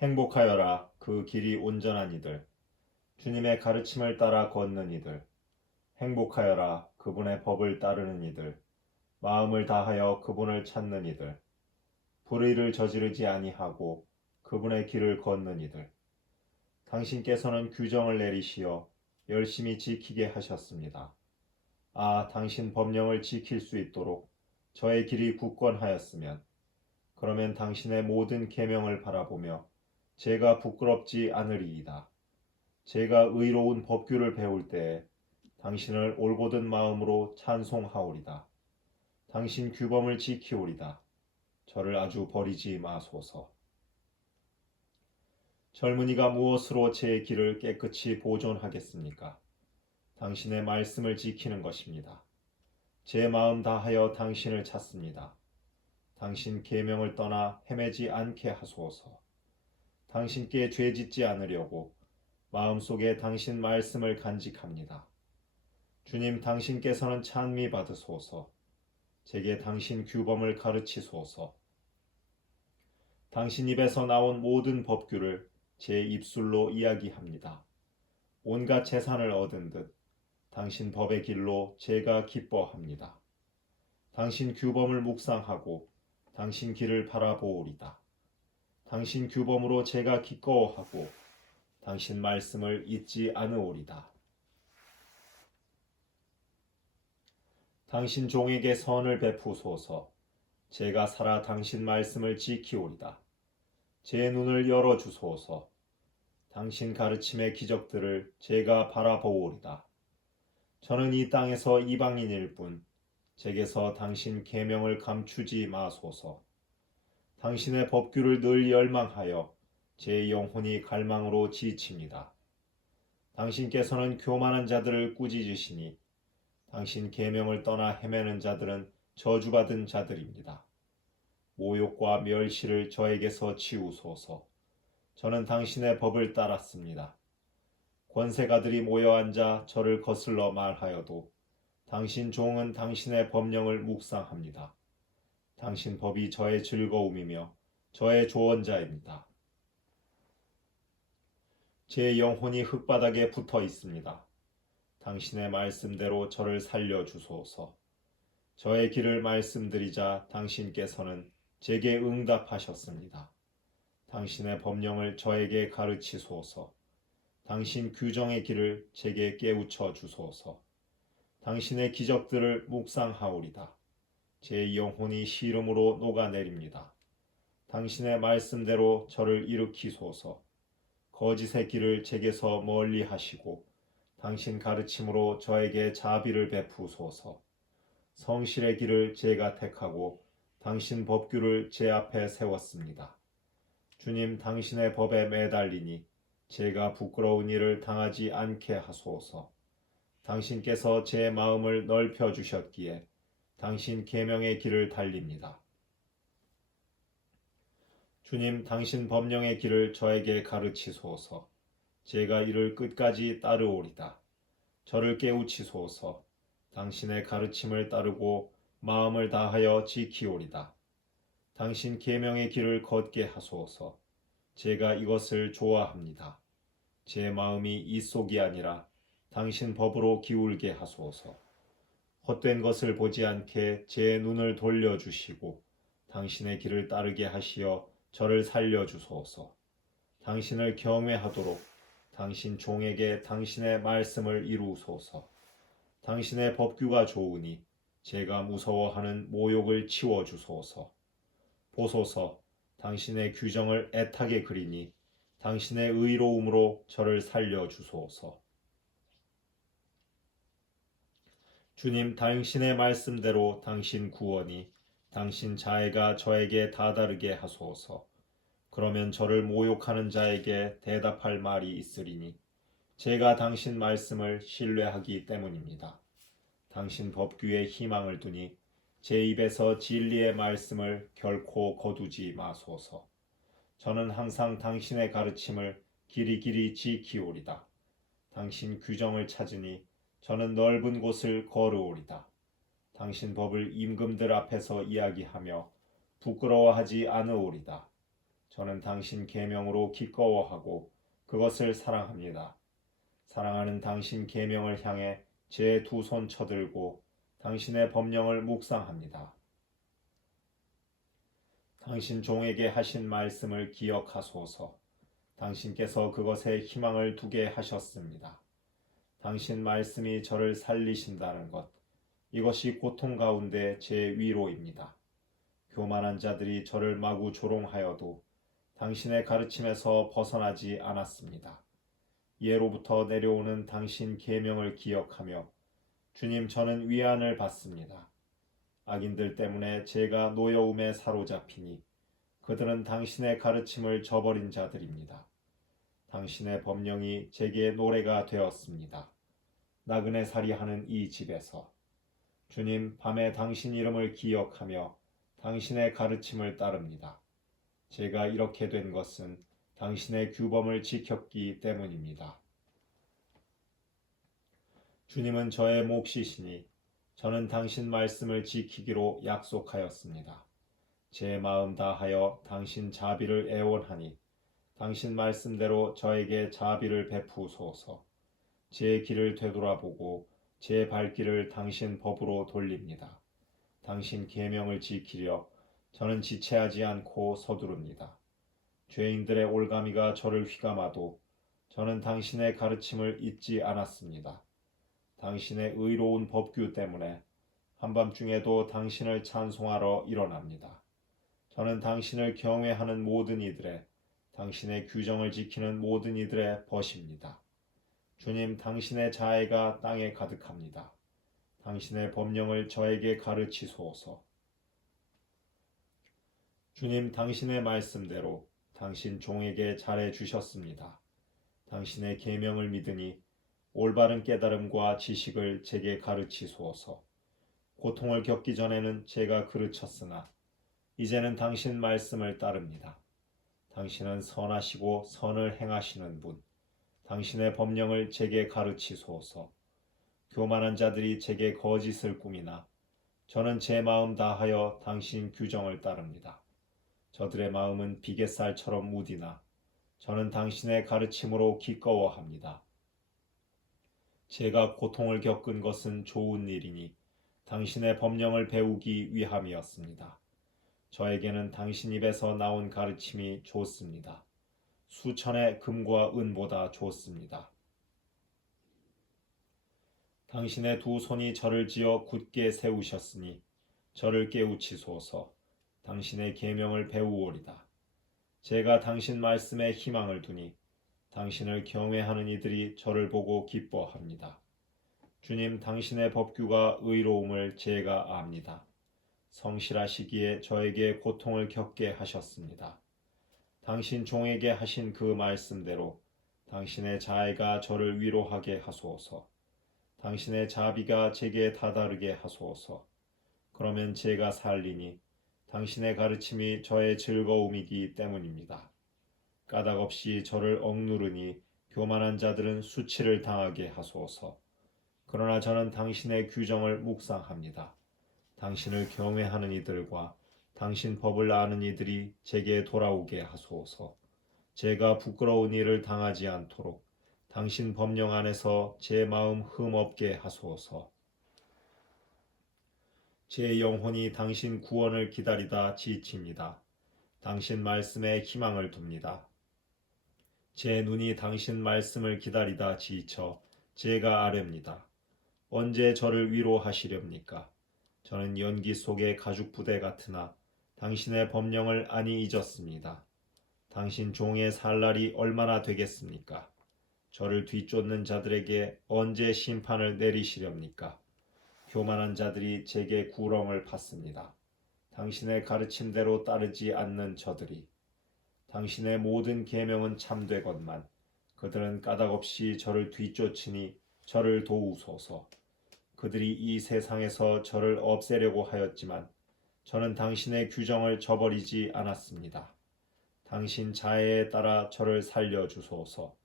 행복하여라 그 길이 온전한 이들, 주님의 가르침을 따라 걷는 이들. 행복하여라 그분의 법을 따르는 이들, 마음을 다하여 그분을 찾는 이들. 불의를 저지르지 아니하고 그분의 길을 걷는 이들. 당신께서는 규정을 내리시어 열심히 지키게 하셨습니다. 아, 당신 법령을 지킬 수 있도록 저의 길이 굳건하였으면, 그러면 당신의 모든 계명을 바라보며 제가 부끄럽지 않으리이다. 제가 의로운 법규를 배울 때에 당신을 올곧은 마음으로 찬송하오리다. 당신 규범을 지키오리다. 저를 아주 버리지 마소서. 젊은이가 무엇으로 제 길을 깨끗이 보존하겠습니까? 당신의 말씀을 지키는 것입니다. 제 마음 다하여 당신을 찾습니다. 당신 계명을 떠나 헤매지 않게 하소서. 당신께 죄짓지 않으려고 마음속에 당신 말씀을 간직합니다. 주님, 당신께서는 찬미 받으소서. 제게 당신 규범을 가르치소서. 당신 입에서 나온 모든 법규를 제 입술로 이야기합니다. 온갖 재산을 얻은 듯 당신 법의 길로 제가 기뻐합니다. 당신 규범을 묵상하고 당신 길을 바라보오리다. 당신 규범으로 제가 기꺼워하고 당신 말씀을 잊지 않으오리다. 당신 종에게 선을 베푸소서. 제가 살아 당신 말씀을 지키오리다. 제 눈을 열어주소서. 당신 가르침의 기적들을 제가 바라보오리다. 저는 이 땅에서 이방인일 뿐 제게서 당신 계명을 감추지 마소서. 당신의 법규를 늘 열망하여 제 영혼이 갈망으로 지칩니다. 당신께서는 교만한 자들을 꾸짖으시니 당신 계명을 떠나 헤매는 자들은 저주받은 자들입니다. 모욕과 멸시를 저에게서 치우소서. 저는 당신의 법을 따랐습니다. 권세가들이 모여 앉아 저를 거슬러 말하여도 당신 종은 당신의 법령을 묵상합니다. 당신 법이 저의 즐거움이며 저의 조언자입니다. 제 영혼이 흙바닥에 붙어 있습니다. 당신의 말씀대로 저를 살려주소서. 저의 길을 말씀드리자 당신께서는 제게 응답하셨습니다. 당신의 법령을 저에게 가르치소서. 당신 규정의 길을 제게 깨우쳐 주소서. 당신의 기적들을 묵상하오리다. 제 영혼이 시름으로 녹아내립니다. 당신의 말씀대로 저를 일으키소서. 거짓의 길을 제게서 멀리 하시고 당신 가르침으로 저에게 자비를 베푸소서. 성실의 길을 제가 택하고 당신 법규를 제 앞에 세웠습니다. 주님, 당신의 법에 매달리니 제가 부끄러운 일을 당하지 않게 하소서. 당신께서 제 마음을 넓혀 주셨기에 당신 계명의 길을 달립니다. 주님, 당신 법령의 길을 저에게 가르치소서. 제가 이를 끝까지 따르오리다. 저를 깨우치소서. 당신의 가르침을 따르고 마음을 다하여 지키오리다. 당신 계명의 길을 걷게 하소서. 제가 이것을 좋아합니다. 제 마음이 이 속이 아니라 당신 법으로 기울게 하소서. 헛된 것을 보지 않게 제 눈을 돌려주시고 당신의 길을 따르게 하시어 저를 살려주소서. 당신을 경외하도록 당신 종에게 당신의 말씀을 이루소서. 당신의 법규가 좋으니 제가 무서워하는 모욕을 치워주소서. 보소서, 당신의 규정을 애타게 그리니 당신의 의로움으로 저를 살려주소서. 주님, 당신의 말씀대로 당신 구원이 당신 자애가 저에게 다다르게 하소서. 그러면 저를 모욕하는 자에게 대답할 말이 있으리니 제가 당신 말씀을 신뢰하기 때문입니다. 당신 법규에 희망을 두니 제 입에서 진리의 말씀을 결코 거두지 마소서. 저는 항상 당신의 가르침을 길이길이 지키오리다. 당신 규정을 찾으니 저는 넓은 곳을 걸으오리다. 당신 법을 임금들 앞에서 이야기하며 부끄러워하지 않으오리다. 저는 당신 계명으로 기꺼워하고 그것을 사랑합니다. 사랑하는 당신 계명을 향해 제 두 손 쳐들고 당신의 법령을 묵상합니다. 당신 종에게 하신 말씀을 기억하소서. 당신께서 그것에 희망을 두게 하셨습니다. 당신 말씀이 저를 살리신다는 것, 이것이 고통 가운데 제 위로입니다. 교만한 자들이 저를 마구 조롱하여도 당신의 가르침에서 벗어나지 않았습니다. 예로부터 내려오는 당신 계명을 기억하며 주님, 저는 위안을 받습니다. 악인들 때문에 제가 노여움에 사로잡히니 그들은 당신의 가르침을 저버린 자들입니다. 당신의 법령이 제게 노래가 되었습니다. 나그네 살이하는 이 집에서 주님, 밤에 당신 이름을 기억하며 당신의 가르침을 따릅니다. 제가 이렇게 된 것은 당신의 규범을 지켰기 때문입니다. 주님은 저의 몫이시니 저는 당신 말씀을 지키기로 약속하였습니다. 제 마음 다하여 당신 자비를 애원하니 당신 말씀대로 저에게 자비를 베푸소서. 제 길을 되돌아보고 제 발길을 당신 법으로 돌립니다. 당신 계명을 지키려 저는 지체하지 않고 서두릅니다. 죄인들의 올가미가 저를 휘감아도 저는 당신의 가르침을 잊지 않았습니다. 당신의 의로운 법규 때문에 한밤중에도 당신을 찬송하러 일어납니다. 저는 당신을 경외하는 모든 이들의, 당신의 규정을 지키는 모든 이들의 벗입니다. 주님, 당신의 자애가 땅에 가득합니다. 당신의 법령을 저에게 가르치소서. 주님, 당신의 말씀대로 당신 종에게 잘해 주셨습니다. 당신의 계명을 믿으니 올바른 깨달음과 지식을 제게 가르치소서. 고통을 겪기 전에는 제가 그르쳤으나 이제는 당신 말씀을 따릅니다. 당신은 선하시고 선을 행하시는 분. 당신의 법령을 제게 가르치소서. 교만한 자들이 제게 거짓을 꾸미나 저는 제 마음 다하여 당신 규정을 따릅니다. 저들의 마음은 비갯살처럼 무디나 저는 당신의 가르침으로 기꺼워합니다. 제가 고통을 겪은 것은 좋은 일이니 당신의 법령을 배우기 위함이었습니다. 저에게는 당신 입에서 나온 가르침이 좋습니다. 수천의 금과 은보다 좋습니다. 당신의 두 손이 저를 지어 굳게 세우셨으니 저를 깨우치소서. 당신의 계명을 배우오리다. 제가 당신 말씀에 희망을 두니 당신을 경외하는 이들이 저를 보고 기뻐합니다. 주님, 당신의 법규가 의로움을 제가 압니다. 성실하시기에 저에게 고통을 겪게 하셨습니다. 당신 종에게 하신 그 말씀대로 당신의 자애가 저를 위로하게 하소서. 당신의 자비가 제게 다다르게 하소서. 그러면 제가 살리니 당신의 가르침이 저의 즐거움이기 때문입니다. 까닭없이 저를 억누르니 교만한 자들은 수치를 당하게 하소서. 그러나 저는 당신의 규정을 묵상합니다. 당신을 경외하는 이들과 당신 법을 아는 이들이 제게 돌아오게 하소서. 제가 부끄러운 일을 당하지 않도록 당신 법령 안에서 제 마음 흠없게 하소서. 제 영혼이 당신 구원을 기다리다 지칩니다. 당신 말씀에 희망을 둡니다. 제 눈이 당신 말씀을 기다리다 지쳐 제가 아렵니다. 언제 저를 위로하시렵니까? 저는 연기 속의 가죽 부대 같으나 당신의 법령을 안이 잊었습니다. 당신 종의 살 날이 얼마나 되겠습니까? 저를 뒤쫓는 자들에게 언제 심판을 내리시렵니까? 교만한 자들이 제게 구렁을 팠습니다. 당신의 가르침대로 따르지 않는 저들이. 당신의 모든 계명은 참되건만 그들은 까닭없이 저를 뒤쫓으니 저를 도우소서. 그들이 이 세상에서 저를 없애려고 하였지만 저는 당신의 규정을 저버리지 않았습니다. 당신 자애에 따라 저를 살려주소서.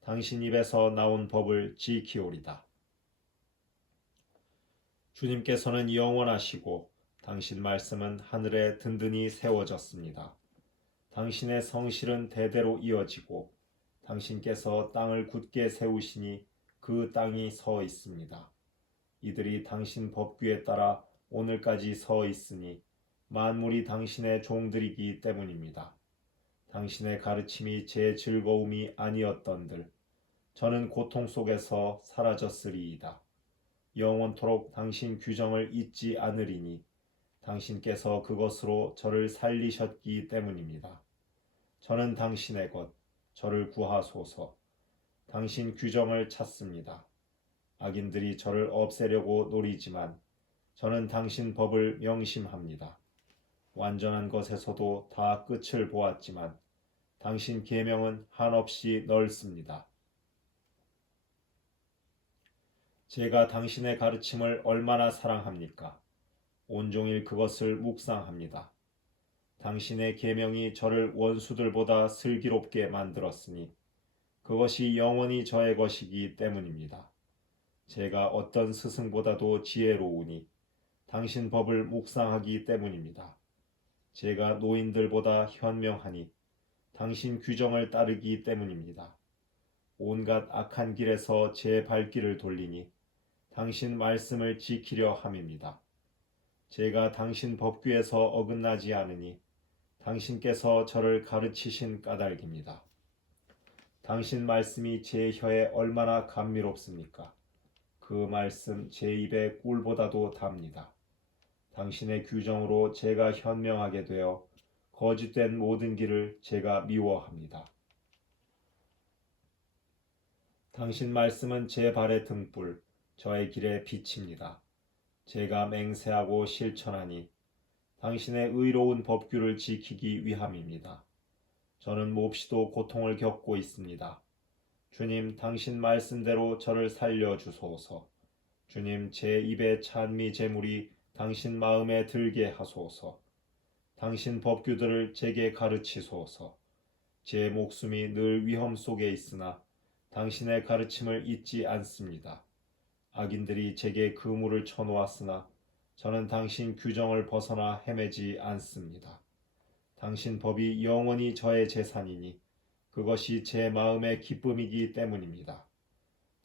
당신 입에서 나온 법을 지키오리다. 주님께서는 영원하시고 당신 말씀은 하늘에 든든히 세워졌습니다. 당신의 성실은 대대로 이어지고 당신께서 땅을 굳게 세우시니 그 땅이 서 있습니다. 이들이 당신 법규에 따라 오늘까지 서 있으니 만물이 당신의 종들이기 때문입니다. 당신의 가르침이 제 즐거움이 아니었던들 저는 고통 속에서 사라졌으리이다. 영원토록 당신 규정을 잊지 않으리니 당신께서 그것으로 저를 살리셨기 때문입니다. 저는 당신의 것, 저를 구하소서. 당신 규정을 찾습니다. 악인들이 저를 없애려고 노리지만 저는 당신 법을 명심합니다. 완전한 것에서도 다 끝을 보았지만 당신 계명은 한없이 넓습니다. 제가 당신의 가르침을 얼마나 사랑합니까? 온종일 그것을 묵상합니다. 당신의 계명이 저를 원수들보다 슬기롭게 만들었으니 그것이 영원히 저의 것이기 때문입니다. 제가 어떤 스승보다도 지혜로우니 당신 법을 묵상하기 때문입니다. 제가 노인들보다 현명하니 당신 규정을 따르기 때문입니다. 온갖 악한 길에서 제 발길을 돌리니 당신 말씀을 지키려 함입니다. 제가 당신 법규에서 어긋나지 않으니 당신께서 저를 가르치신 까닭입니다. 당신 말씀이 제 혀에 얼마나 감미롭습니까? 그 말씀 제 입에 꿀보다도 답니다. 당신의 규정으로 제가 현명하게 되어 거짓된 모든 길을 제가 미워합니다. 당신 말씀은 제 발의 등불, 저의 길의 빛입니다. 제가 맹세하고 실천하니 당신의 의로운 법규를 지키기 위함입니다. 저는 몹시도 고통을 겪고 있습니다. 주님, 당신 말씀대로 저를 살려주소서. 주님, 제 입의 찬미 제물이 당신 마음에 들게 하소서. 당신 법규들을 제게 가르치소서. 제 목숨이 늘 위험 속에 있으나 당신의 가르침을 잊지 않습니다. 악인들이 제게 그물을 쳐놓았으나 저는 당신 규정을 벗어나 헤매지 않습니다. 당신 법이 영원히 저의 재산이니 그것이 제 마음의 기쁨이기 때문입니다.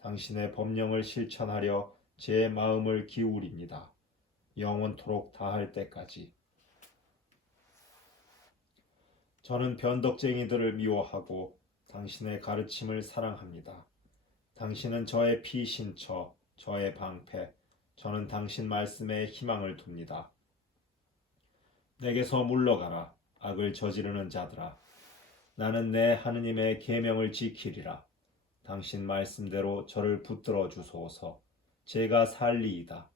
당신의 법령을 실천하려 제 마음을 기울입니다. 영원토록 다할 때까지. 저는 변덕쟁이들을 미워하고 당신의 가르침을 사랑합니다. 당신은 저의 피신처, 저의 방패, 저는 당신 말씀에 희망을 둡니다. 내게서 물러가라, 악을 저지르는 자들아. 나는 내 하느님의 계명을 지키리라. 당신 말씀대로 저를 붙들어 주소서. 제가 살리이다.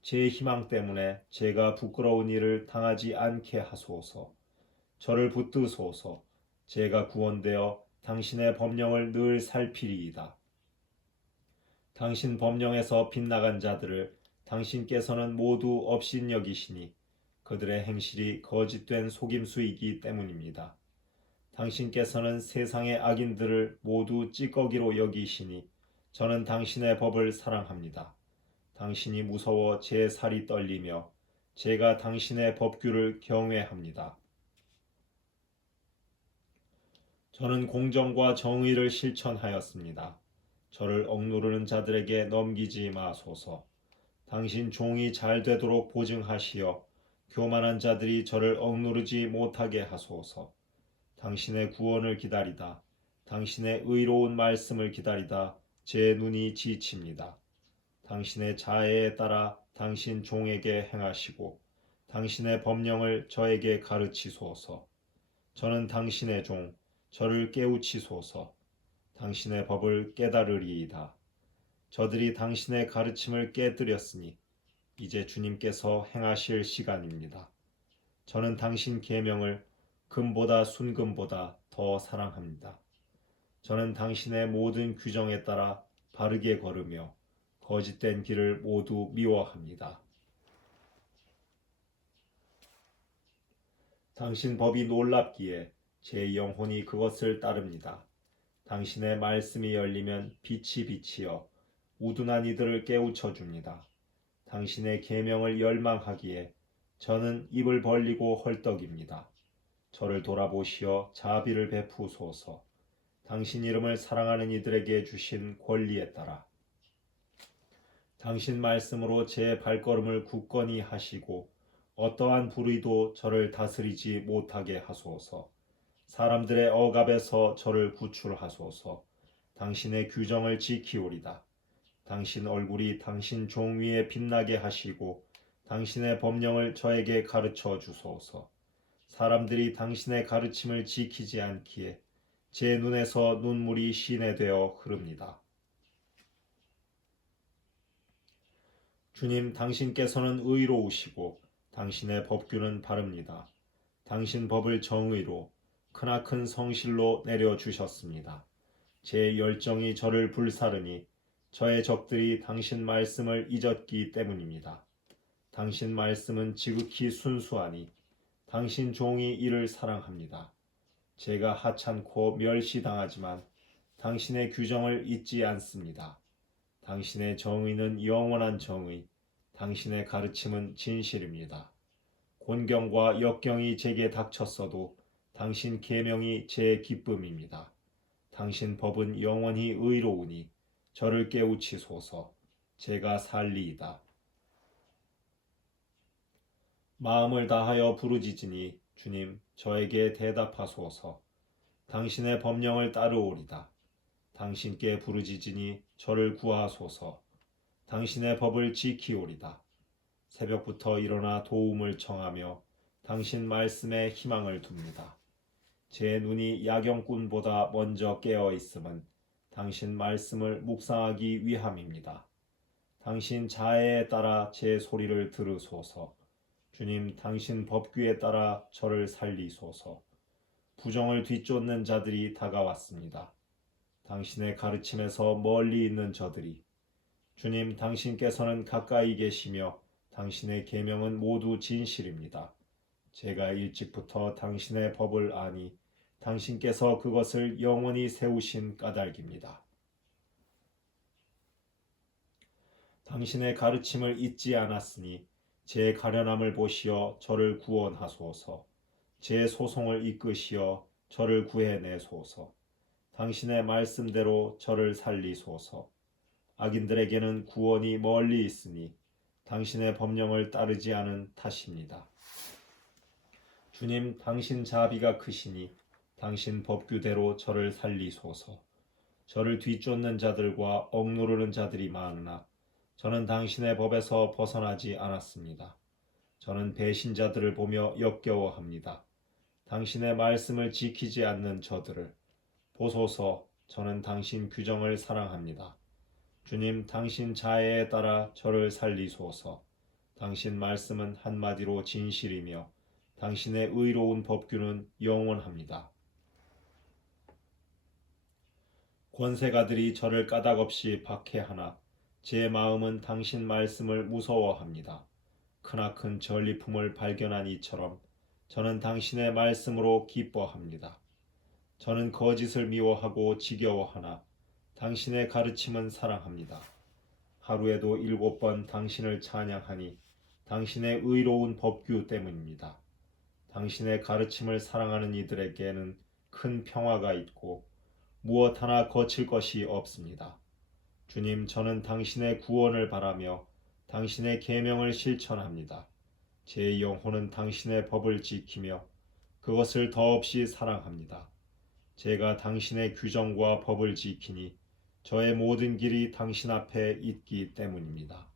제 희망 때문에 제가 부끄러운 일을 당하지 않게 하소서. 저를 붙드소서. 제가 구원되어 당신의 법령을 늘 살피리이다. 당신 법령에서 빗나간 자들을 당신께서는 모두 업신여기시니 그들의 행실이 거짓된 속임수이기 때문입니다. 당신께서는 세상의 악인들을 모두 찌꺼기로 여기시니 저는 당신의 법을 사랑합니다. 당신이 무서워 제 살이 떨리며 제가 당신의 법규를 경외합니다. 저는 공정과 정의를 실천하였습니다. 저를 억누르는 자들에게 넘기지 마소서. 당신 종이 잘 되도록 보증하시어 교만한 자들이 저를 억누르지 못하게 하소서. 당신의 구원을 기다리다. 당신의 의로운 말씀을 기다리다. 제 눈이 지칩니다. 당신의 자애에 따라 당신 종에게 행하시고 당신의 법령을 저에게 가르치소서. 저는 당신의 종, 저를 깨우치소서. 당신의 법을 깨달으리이다. 저들이 당신의 가르침을 깨뜨렸으니 이제 주님께서 행하실 시간입니다. 저는 당신 계명을 금보다 순금보다 더 사랑합니다. 저는 당신의 모든 규정에 따라 바르게 걸으며 거짓된 길을 모두 미워합니다. 당신 법이 놀랍기에 제 영혼이 그것을 따릅니다. 당신의 말씀이 열리면 빛이 비치어 우둔한 이들을 깨우쳐 줍니다. 당신의 계명을 열망하기에 저는 입을 벌리고 헐떡입니다. 저를 돌아보시어 자비를 베푸소서. 당신 이름을 사랑하는 이들에게 주신 권리에 따라 당신 말씀으로 제 발걸음을 굳건히 하시고 어떠한 불의도 저를 다스리지 못하게 하소서. 사람들의 억압에서 저를 구출하소서. 당신의 규정을 지키오리다. 당신 얼굴이 당신 종 위에 빛나게 하시고 당신의 법령을 저에게 가르쳐 주소서. 사람들이 당신의 가르침을 지키지 않기에 제 눈에서 눈물이 시내되어 흐릅니다. 주님, 당신께서는 의로우시고 당신의 법규는 바릅니다. 당신 법을 정의로 크나큰 성실로 내려주셨습니다. 제 열정이 저를 불사르니 저의 적들이 당신 말씀을 잊었기 때문입니다. 당신 말씀은 지극히 순수하니 당신 종이 이를 사랑합니다. 제가 하찮고 멸시당하지만 당신의 규정을 잊지 않습니다. 당신의 정의는 영원한 정의, 당신의 가르침은 진실입니다. 곤경과 역경이 제게 닥쳤어도 당신 계명이 제 기쁨입니다. 당신 법은 영원히 의로우니 저를 깨우치소서. 제가 살리이다. 마음을 다하여 부르짖으니 주님 저에게 대답하소서. 당신의 법령을 따르오리다. 당신께 부르짖으니 저를 구하소서. 당신의 법을 지키오리다. 새벽부터 일어나 도움을 청하며 당신 말씀에 희망을 둡니다. 제 눈이 야경꾼보다 먼저 깨어 있음은 당신 말씀을 묵상하기 위함입니다. 당신 자애에 따라 제 소리를 들으소서. 주님, 당신 법규에 따라 저를 살리소서. 부정을 뒤쫓는 자들이 다가왔습니다. 당신의 가르침에서 멀리 있는 저들이 주님, 당신께서는 가까이 계시며 당신의 계명은 모두 진실입니다. 제가 일찍부터 당신의 법을 아니 당신께서 그것을 영원히 세우신 까닭입니다. 당신의 가르침을 잊지 않았으니 제 가련함을 보시어 저를 구원하소서. 제 소송을 이끄시어 저를 구해내소서. 당신의 말씀대로 저를 살리소서. 악인들에게는 구원이 멀리 있으니 당신의 법령을 따르지 않은 탓입니다. 주님, 당신 자비가 크시니 당신 법규대로 저를 살리소서. 저를 뒤쫓는 자들과 억누르는 자들이 많으나 저는 당신의 법에서 벗어나지 않았습니다. 저는 배신자들을 보며 역겨워합니다. 당신의 말씀을 지키지 않는 저들을 보소서. 저는 당신 규정을 사랑합니다. 주님, 당신 자애에 따라 저를 살리소서. 당신 말씀은 한마디로 진실이며 당신의 의로운 법규는 영원합니다. 권세가들이 저를 까닭없이 박해하나 제 마음은 당신 말씀을 무서워합니다. 크나큰 전리품을 발견한 이처럼 저는 당신의 말씀으로 기뻐합니다. 저는 거짓을 미워하고 지겨워하나 당신의 가르침은 사랑합니다. 하루에도 7번 당신을 찬양하니 당신의 의로운 법규 때문입니다. 당신의 가르침을 사랑하는 이들에게는 큰 평화가 있고 무엇 하나 거칠 것이 없습니다. 주님, 저는 당신의 구원을 바라며 당신의 계명을 실천합니다. 제 영혼은 당신의 법을 지키며 그것을 더없이 사랑합니다. 제가 당신의 규정과 법을 지키니 저의 모든 길이 당신 앞에 있기 때문입니다.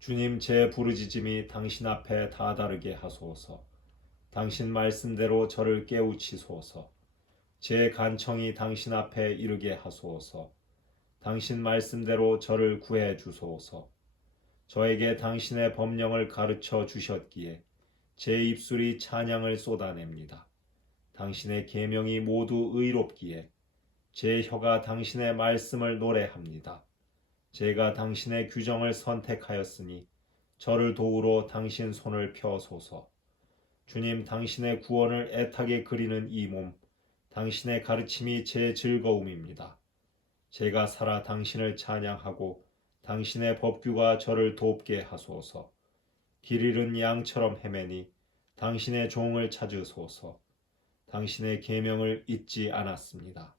주님, 제 부르짖음이 당신 앞에 다다르게 하소서. 당신 말씀대로 저를 깨우치소서. 제 간청이 당신 앞에 이르게 하소서. 당신 말씀대로 저를 구해 주소서. 저에게 당신의 법령을 가르쳐 주셨기에 제 입술이 찬양을 쏟아냅니다. 당신의 계명이 모두 의롭기에 제 혀가 당신의 말씀을 노래합니다. 제가 당신의 규정을 선택하였으니 저를 도우러 당신 손을 펴소서. 주님, 당신의 구원을 애타게 그리는 이 몸, 당신의 가르침이 제 즐거움입니다. 제가 살아 당신을 찬양하고 당신의 법규가 저를 돕게 하소서. 길 잃은 양처럼 헤매니 당신의 종을 찾으소서. 당신의 계명을 잊지 않았습니다.